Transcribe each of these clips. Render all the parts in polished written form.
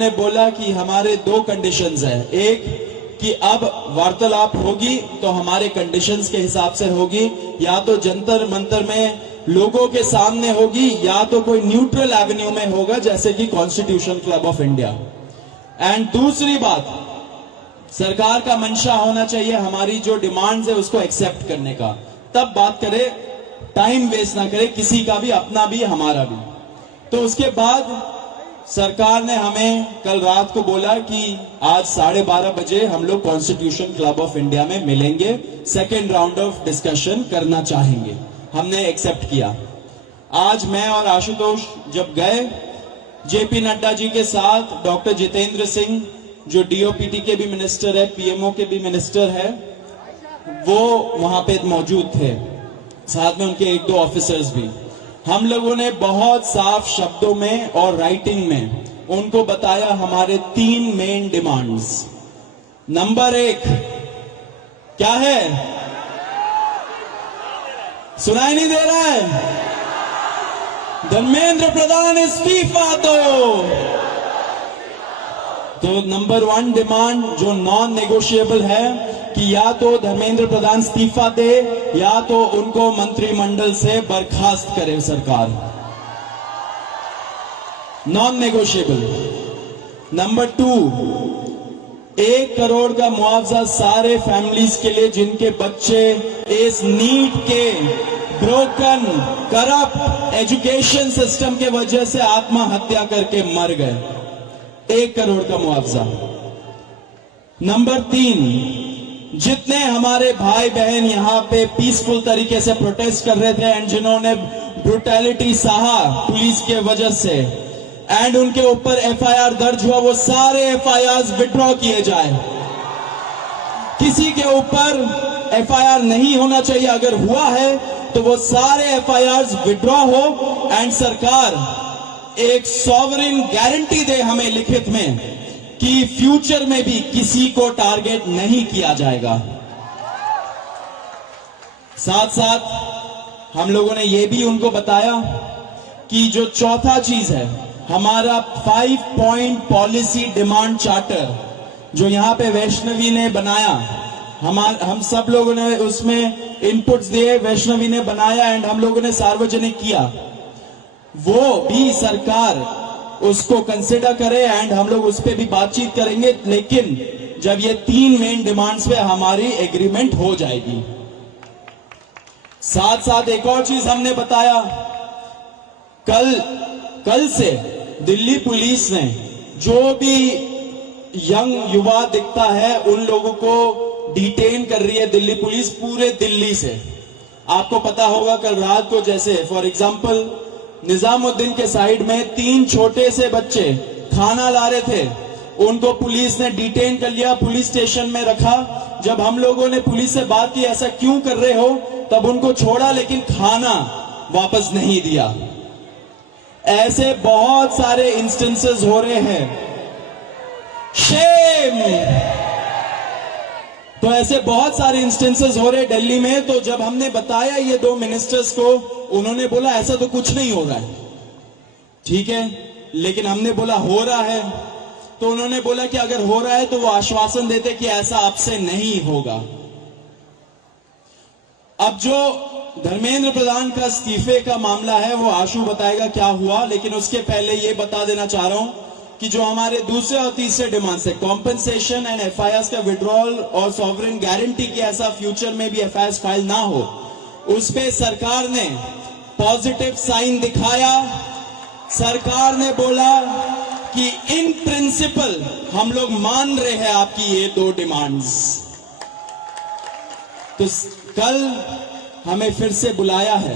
ने बोला कि हमारे दो कंडीशंस हैं। एक कि अब वार्तालाप होगी तो हमारे कंडीशंस के हिसाब से होगी, या तो जंतर मंतर में लोगों के सामने होगी या तो कोई न्यूट्रल एवेन्यू में होगा जैसे कि constitution club of India. And दूसरी बात, सरकार का मंशा होना चाहिए हमारी जो डिमांड्स है उसको एक्सेप्ट करने का, तब बात करे, टाइम वेस्ट ना करे किसी का भी, अपना भी हमारा भी। तो उसके बाद सरकार ने हमें कल रात को बोला कि आज 12:30 बजे हम लोग कॉन्स्टिट्यूशन क्लब ऑफ इंडिया में मिलेंगे, सेकेंड राउंड ऑफ डिस्कशन करना चाहेंगे। हमने एक्सेप्ट किया। आज मैं और आशुतोष जब गए जेपी नड्डा जी के साथ, डॉक्टर जितेंद्र सिंह जो डीओपीटी के भी मिनिस्टर है, पीएमओ के भी मिनिस्टर है, वो वहां पे मौजूद थे, साथ में उनके 1-2 ऑफिसर्स भी। हम लोगों ने बहुत साफ शब्दों में और राइटिंग में उनको बताया हमारे 3 मेन डिमांड्स। नंबर 1 क्या है? सुनाई नहीं दे रहा है? धर्मेंद्र प्रधान इस्तीफा दो। तो नंबर 1 डिमांड जो नॉन नेगोशिएबल है कि या तो धर्मेंद्र प्रधान इस्तीफा दे या तो उनको मंत्रिमंडल से बर्खास्त करे सरकार, नॉन नेगोशिएबल। नंबर 2, 1 करोड़ का मुआवजा सारे फैमिलीज के लिए जिनके बच्चे इस नीट के ब्रोकन करप्ट एजुकेशन सिस्टम के वजह से आत्महत्या करके मर गए, 1 करोड़ का मुआवजा। नंबर 3, जितने हमारे भाई बहन यहाँ पे पीसफुल तरीके से प्रोटेस्ट कर रहे थे एंड जिन्होंने ब्रुटैलिटी सहा पुलिस के वजह से एंड उनके ऊपर एफआईआर दर्ज हुआ, वो सारे एफआईआर विड्रॉ किए जाए। किसी के ऊपर एफआईआर नहीं होना चाहिए, अगर हुआ है तो वो सारे एफआईआर विड्रॉ हो एंड सरकार एक सॉवरेन गारंटी दे हमें लिखित में कि फ्यूचर में भी किसी को टारगेट नहीं किया जाएगा। साथ साथ हम लोगों ने यह भी उनको बताया कि जो चौथा चीज है हमारा 5 पॉइंट पॉलिसी डिमांड चार्टर जो यहां पे वैष्णवी ने बनाया, हम सब लोगों ने उसमें इनपुट्स दिए, वैष्णवी ने बनाया एंड हम लोगों ने सार्वजनिक किया, वो भी सरकार उसको कंसिडर करे एंड हम लोग उस पर भी बातचीत करेंगे, लेकिन जब ये 3 मेन डिमांड्स पे हमारी एग्रीमेंट हो जाएगी। साथ साथ एक और चीज हमने बताया, कल से दिल्ली पुलिस ने जो भी यंग युवा दिखता है उन लोगों को डिटेन कर रही है दिल्ली पुलिस पूरे दिल्ली से। आपको पता होगा कल रात को जैसे फॉर एग्जांपल निजामुद्दीन के साइड में 3 छोटे से बच्चे खाना ला रहे थे, उनको पुलिस ने डिटेन कर लिया, पुलिस स्टेशन में रखा। जब हम लोगों ने पुलिस से बात की ऐसा क्यों कर रहे हो, तब उनको छोड़ा लेकिन खाना वापस नहीं दिया। ऐसे बहुत सारे इंस्टेंसेस हो रहे हैं, शेम। तो ऐसे बहुत सारे इंस्टेंसेस हो रहे दिल्ली में। तो जब हमने बताया ये 2 मिनिस्टर्स को, उन्होंने बोला ऐसा तो कुछ नहीं हो रहा है। ठीक है, लेकिन हमने बोला हो रहा है, तो उन्होंने बोला कि अगर हो रहा है तो वो आश्वासन देते कि ऐसा आपसे नहीं होगा। अब जो धर्मेंद्र प्रधान का इस्तीफे का मामला है वो आशु बताएगा क्या हुआ, लेकिन उसके पहले ये बता देना चाह रहा हूं कि जो हमारे दूसरे और तीसरे डिमांड्स है, कॉम्पेंसेशन एंड एफआईआर का विड्रॉल और सॉवरेन गारंटी की ऐसा फ्यूचर में भी एफआईआर फाइल ना हो, उस पे सरकार ने पॉजिटिव साइन दिखाया। सरकार ने बोला कि इन प्रिंसिपल हम लोग मान रहे हैं आपकी ये 2 डिमांड्स। तो कल हमें फिर से बुलाया है।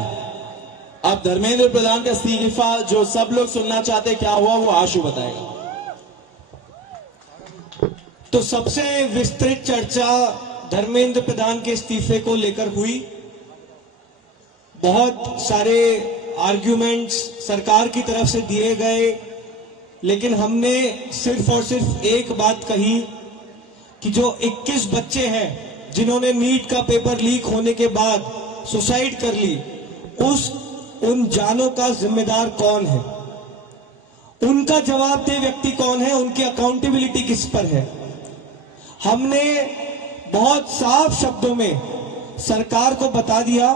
अब धर्मेंद्र प्रधान का इस्तीफा जो सब लोग सुनना चाहते क्या हुआ वो आशु बताएगा। तो सबसे विस्तृत चर्चा धर्मेंद्र प्रधान के इस्तीफे को लेकर हुई। बहुत सारे आर्ग्यूमेंट्स सरकार की तरफ से दिए गए, लेकिन हमने सिर्फ और सिर्फ एक बात कही कि जो 21 बच्चे हैं जिन्होंने नीट का पेपर लीक होने के बाद सुसाइड कर ली, उन जानों का जिम्मेदार कौन है, उनका जवाबदेह व्यक्ति कौन है, उनके अकाउंटेबिलिटी किस पर है। हमने बहुत साफ शब्दों में सरकार को बता दिया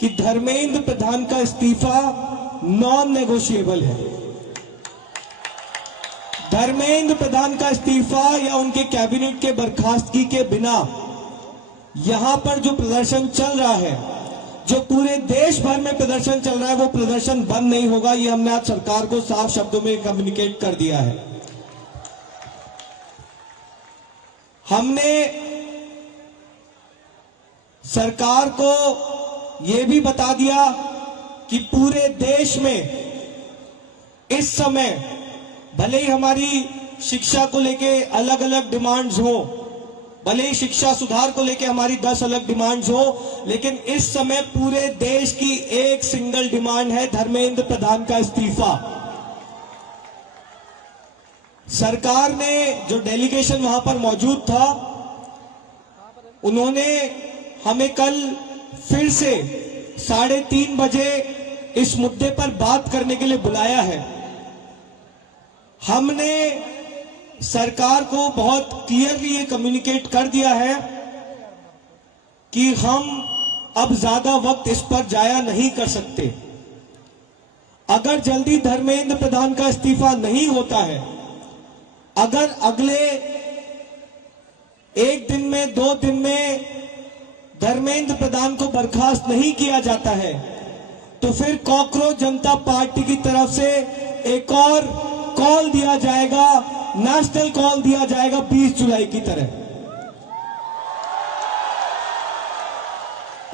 कि धर्मेंद्र प्रधान का इस्तीफा नॉन नेगोशिएबल है। धर्मेंद्र प्रधान का इस्तीफा या उनके कैबिनेट के बर्खास्तगी के बिना यहां पर जो प्रदर्शन चल रहा है, जो पूरे देश भर में प्रदर्शन चल रहा है, वो प्रदर्शन बंद नहीं होगा। ये हमने आज सरकार को साफ शब्दों में कम्युनिकेट कर दिया है। हमने सरकार को यह भी बता दिया कि पूरे देश में इस समय भले ही हमारी शिक्षा को लेके अलग अलग डिमांड्स हो, भले ही शिक्षा सुधार को लेके हमारी 10 अलग डिमांड्स हो, लेकिन इस समय पूरे देश की एक सिंगल डिमांड है, धर्मेंद्र प्रधान का इस्तीफा। सरकार ने जो डेलीगेशन वहां पर मौजूद था, उन्होंने हमें कल फिर से 3:30 बजे इस मुद्दे पर बात करने के लिए बुलाया है। हमने सरकार को बहुत क्लियरली ये कम्युनिकेट कर दिया है कि हम अब ज्यादा वक्त इस पर जाया नहीं कर सकते। अगर जल्दी धर्मेंद्र प्रधान का इस्तीफा नहीं होता है, अगर अगले 1 दिन में 2 दिन में धर्मेंद्र प्रधान को बर्खास्त नहीं किया जाता है, तो फिर कॉकरोच जनता पार्टी की तरफ से एक और कॉल दिया जाएगा, नेशनल कॉल दिया जाएगा 20 जुलाई की तरह।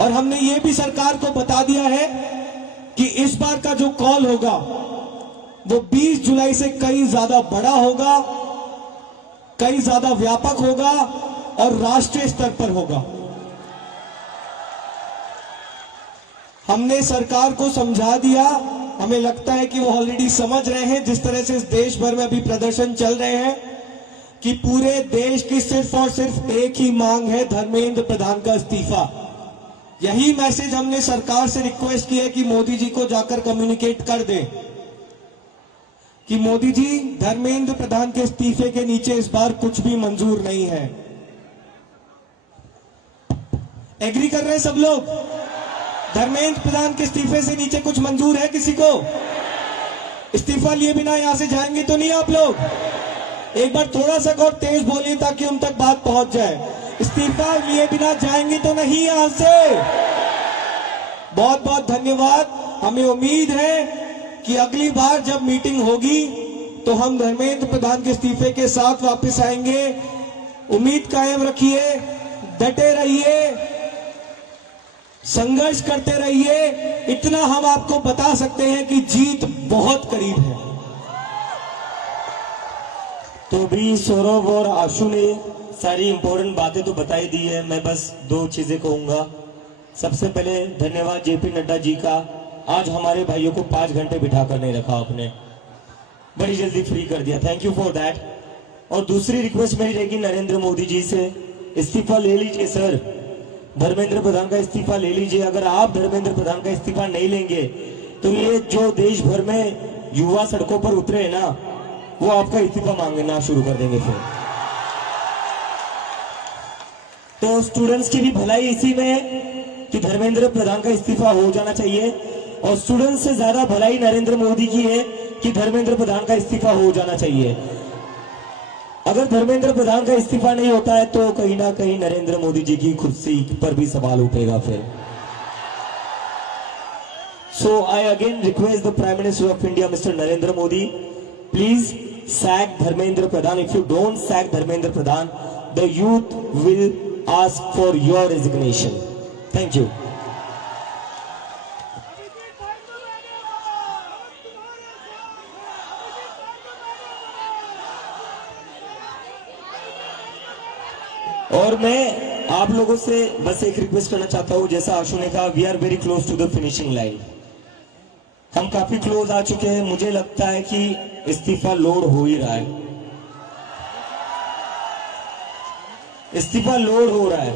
और हमने ये भी सरकार को बता दिया है कि इस बार का जो कॉल होगा वो 20 जुलाई से कई ज्यादा बड़ा होगा, कई ज्यादा व्यापक होगा और राष्ट्रीय स्तर पर होगा। हमने सरकार को समझा दिया, हमें लगता है कि वो ऑलरेडी समझ रहे हैं, जिस तरह से इस देश भर में अभी प्रदर्शन चल रहे हैं, कि पूरे देश की सिर्फ और सिर्फ एक ही मांग है, धर्मेंद्र प्रधान का इस्तीफा। यही मैसेज हमने सरकार से रिक्वेस्ट की है कि मोदी जी को जाकर कम्युनिकेट कर दे कि मोदी जी, धर्मेंद्र प्रधान के इस्तीफे के नीचे इस बार कुछ भी मंजूर नहीं है। एग्री कर रहे हैं सब लोग? धर्मेंद्र प्रधान के इस्तीफे से नीचे कुछ मंजूर है किसी को? इस्तीफा लिए बिना यहां से जाएंगे तो नहीं आप लोग? एक बार थोड़ा सा और तेज बोलिए ताकि उन तक बात पहुंच जाए। इस्तीफा लिए बिना जाएंगे तो नहीं यहां से? बहुत बहुत धन्यवाद। हमें उम्मीद है कि अगली बार जब मीटिंग होगी तो हम धर्मेंद्र प्रधान के इस्तीफे के साथ वापस आएंगे। उम्मीद कायम रखिए, डटे रहिए, संघर्ष करते रहिए। इतना हम आपको बता सकते हैं कि जीत बहुत करीब है। तो भी सौरभ और आशु ने सारी इंपॉर्टेंट बातें तो बताई दी है। मैं बस 2 चीजें कहूंगा। सबसे पहले धन्यवाद जेपी नड्डा जी का, आज हमारे भाइयों को 5 घंटे बिठा कर नहीं रखा आपने, बड़ी जल्दी फ्री कर दिया, थैंक यू फॉर दैट। और दूसरी रिक्वेस्ट मेरी रहेगी नरेंद्र मोदी जी से, इस्तीफा ले लीजिए सर, धर्मेंद्र प्रधान का इस्तीफा ले लीजिए। अगर आप धर्मेंद्र प्रधान का इस्तीफा नहीं लेंगे तो ये जो देश भर में युवा सड़कों पर उतरे हैं ना, वो आपका इस्तीफा मांगना शुरू कर देंगे फिर। तो स्टूडेंट्स की भी भलाई इसी में है कि धर्मेंद्र प्रधान का इस्तीफा हो जाना चाहिए, और स्टूडेंट्स से ज्यादा भलाई नरेंद्र मोदी की है कि धर्मेंद्र प्रधान का इस्तीफा हो जाना चाहिए। अगर धर्मेंद्र प्रधान का इस्तीफा नहीं होता है तो कहीं ना कहीं नरेंद्र मोदी जी की कुर्सी पर भी सवाल उठेगा फिर। So I again request the prime minister of India mister Narendra Modi, please sack Dharmendra Pradhan. If you don't sack Dharmendra Pradhan, the youth will ask for your resignation. Thank you. और मैं आप लोगों से बस एक रिक्वेस्ट करना चाहता हूं, जैसा आशु ने कहा, we are very close to the finishing line. हम काफी क्लोज आ चुके हैं। मुझे लगता है कि इस्तीफा लोड हो ही रहा है, इस्तीफा लोड हो रहा है,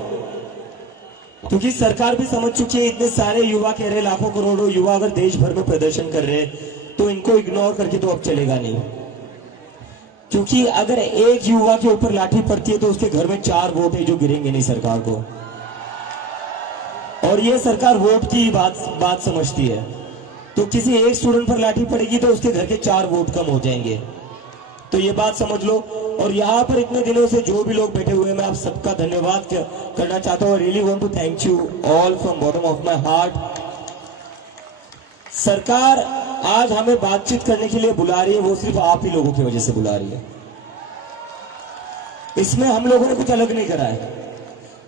क्योंकि सरकार भी समझ चुकी है इतने सारे युवा कह रहे, लाखों करोड़ों युवा अगर देश भर में प्रदर्शन कर रहे हैं तो इनको इग्नोर करके तो अब चलेगा नहीं। क्योंकि अगर एक युवा के ऊपर लाठी पड़ती है तो उसके घर में 4 वोट है जो गिरेंगे नहीं सरकार को, और ये सरकार वोट की बात समझती है। तो किसी एक स्टूडेंट पर लाठी पड़ेगी तो उसके घर के 4 वोट कम हो जाएंगे, तो ये बात समझ लो। और यहाँ पर इतने दिनों से जो भी लोग बैठे हुए हैं, मैं आप सबका धन्यवाद करना चाहता हूँ। Really want to thank you all from bottom of my heart. सरकार आज हमें बातचीत करने के लिए बुला रही है, वो सिर्फ आप ही लोगों की वजह से बुला रही है। इसमें हम लोगों ने कुछ अलग नहीं करा है,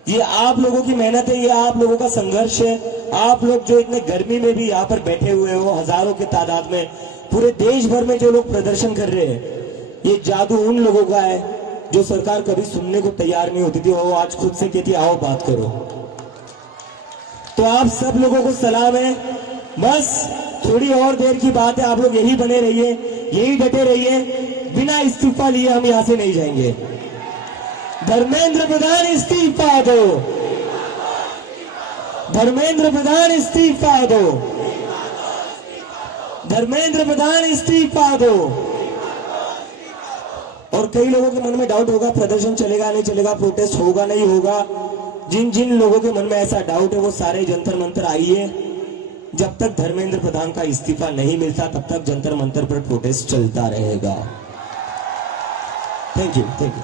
ये आप लोगों की मेहनत है, ये आप लोगों का संघर्ष है। आप लोग जो इतने गर्मी में भी यहाँ पर बैठे हुए हो, हजारों की तादाद में, पूरे देश भर में जो लोग प्रदर्शन कर रहे हैं, ये जादू उन लोगों का है जो सरकार कभी सुनने को तैयार नहीं होती थी, वो आज खुद से कहती आओ बात करो। तो आप सब लोगों को सलाम है। बस थोड़ी और देर की बात है, आप लोग यही बने रहिए, यही डटे रहिए, बिना इस्तीफा लिए हम यहां से नहीं जाएंगे। धर्मेंद्र प्रधान इस्तीफा दो, धर्मेंद्र प्रधान इस्तीफा दो, धर्मेंद्र प्रधान इस्तीफा दो। और कई लोगों के मन में डाउट होगा प्रदर्शन चलेगा नहीं चलेगा, प्रोटेस्ट होगा नहीं होगा। जिन जिन लोगों के मन में ऐसा डाउट है वो सारे जंतर मंतर आइए। जब तक धर्मेंद्र प्रधान का इस्तीफा नहीं मिलता तब तक जंतर मंतर पर प्रोटेस्ट चलता रहेगा। Thank you, thank you.